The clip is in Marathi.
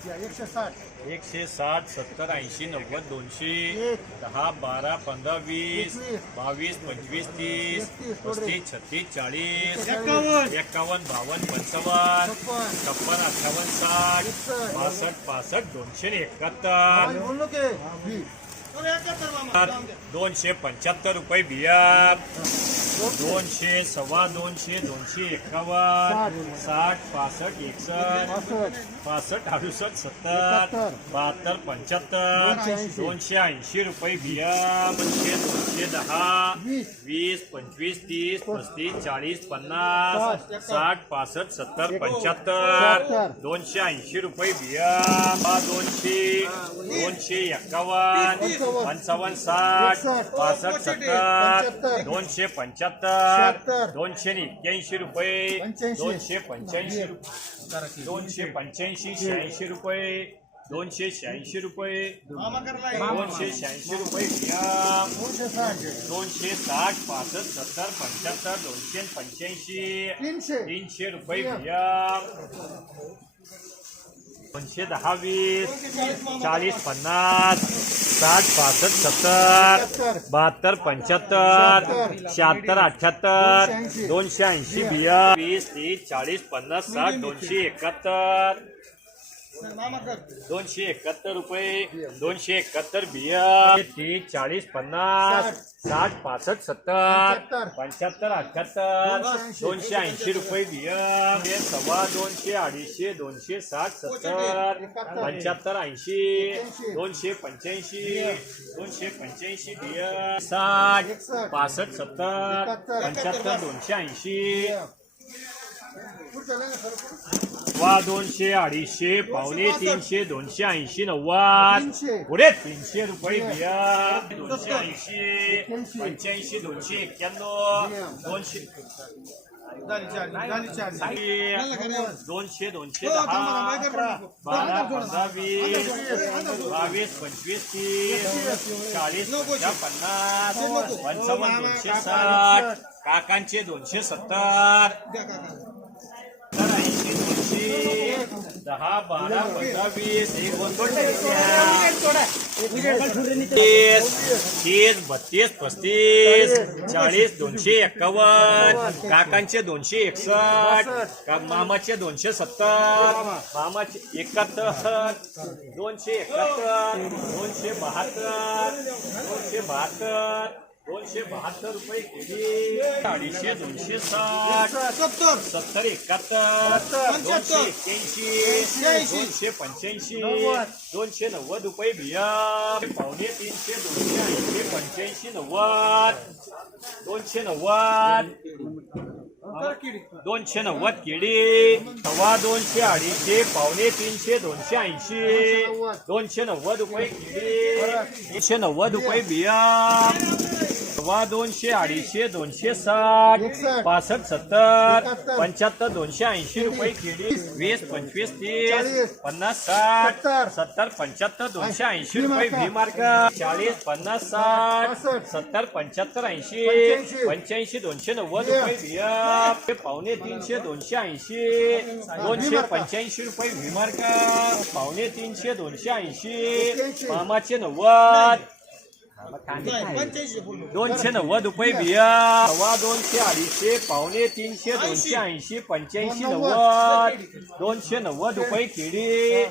एकशे साठ एकशे साठ सत्तर ऐंशी नव्वद दोनशे. दहा बारा पंधरा वीस. बावीस पंचवीस तीस पस्तीस छत्तीस चाळीस एकावन्न. बावन्न पंचावन्न छप्पन अठ्ठावन्न साठ. पासष्ट पासष्ट दोनशे एकाहत्तर. दोनशे पंच्याहत्तर रुपये बिया दोनशे सव्वा दोनशे दोनशे एकावन्न साठ पासष्ट एकसष्ट पासष्ट अडुसष्ट सत्तर बहात्तर पंच्याहत्तर दोनशे ऐंशी. रुपये बिया दोनशे दोनशे दहा वीस. पंचवीस तीस पस्तीस चाळीस पन्नास साठ. पासष्ट सत्तर पंच्याहत्तर दोनशे ऐंशी रुपये बिया बा दोनशे दोनशे एकावन्न पंचावन्न साठ पासष्ट सत्तर दोनशे पंच्याहत्तर शहात्तर. दोनशे एक्क्याऐंशी रुपये. दोनशे पंच्याऐंशी रुपये. दोनशे पंच्याऐंशी शहाऐंशी रुपये. दोनशे शहाऐंशी रुपये. दोनशे शहाऐंशी रुपये दोनशे साठ. पासष्ट सत्तर पंच्याहत्तर दोनशे पंच्याऐंशी. तीनशे. रुपये दोनशे दहा वीस चाळीस पन्नास साठ पासष्ट सत्तर बहात्तर पंच्याहत्तर शहात्तर अठ्याहत्तर दोनशे ऐंशी बिया वीस तीस चाळीस पन्नास साठ दोनशे एकाहत्तर. दोनशे एकाहत्तर रुपये दोनशे एकाहत्तर बिया. तीस चाळीस पन्नास साठ पासष्ट सत्तर पंच्याहत्तर. अठ्याहत्तर दोनशे ऐंशी. रुपये बिया. सव्वा दोनशे अडीचशे दोनशे साठ सत्तर पंच्याहत्तर ऐंशी दोनशे पंच्याऐंशी दोनशे पंच्याऐंशी बिया. साठ पासष्ट सत्तर पंच्याहत्तर दोनशे ऐंशी. वा दोनशे अडीचशे पावणे तीनशे दोनशे ऐंशी नव्वद. पुढे तीनशे रुपये बिया. दोनशे ऐंशी पंच्याऐंशी दोनशे एक्क्याण्णव दोनशे दोनशे दोनशे दहा बारा पंधरा वीस बावीस पंचवीस तीस चाळीस पन्नास पंचावन्न दोनशे साठ काकांचे दोनशे सत्तर, ऐंशी दोनशे दहा बारा पंधरा वीस एक दोन तीस तीस बत्तीस पस्तीस चाळीस दोनशे एक्कावन्न काकांचे दोनशे एकसष्ट मामाचे दोनशे सत्तर मामाचे एकाहत्तर दोनशे एकाहत्तर दोनशे बहात्तर दोनशे बहात्तर. दोनशे बहात्तर रुपये केली अडीचशे दोनशे साठ. सत्तर. सत्तर एकाहत्तर. दोनशे एक्क्याऐंशी. दोनशे पंच्याऐंशी. दोनशे नव्वद रुपये बिया. पावणे तीनशे दोनशे ऐंशी पंच्याऐंशी नव्वद. दोनशे नव्वद. दोनशे नव्वद केळी सव्वा दोनशे अडीचशे पावणे तीनशे दोनशे ऐंशी. दोनशे नव्वद. रुपये केळी दोनशे नव्वद रुपये बिया. सव्वा दोनशे अडीचशे दोनशे साठ पासष्ट सत्तर पंच्याहत्तर दोनशे ऐंशी रुपये केळी वीस पंचवीस तीस पन्नास साठ सत्तर पंच्याहत्तर दोनशे ऐंशी रुपये व्ही मार्क. चाळीस पन्नास साठ सत्तर पंच्याहत्तर ऐंशी पंच्याऐंशी. दोनशे नव्वद रुपये बिया पावणे तीनशे दोनशे ऐंशी दोनशे पंच्याऐंशी रुपये व्ही मार्क. पावणे तीनशे दोनशे ऐंशी. मामाचे नव्वद. दोनशे नव्वद रुपये बिया. सव्वा दोनशे अडीचशे पावणे तीनशे दोनशे ऐंशी. पंच्याऐंशी नव्वद. दोनशे नव्वद रुपये केळी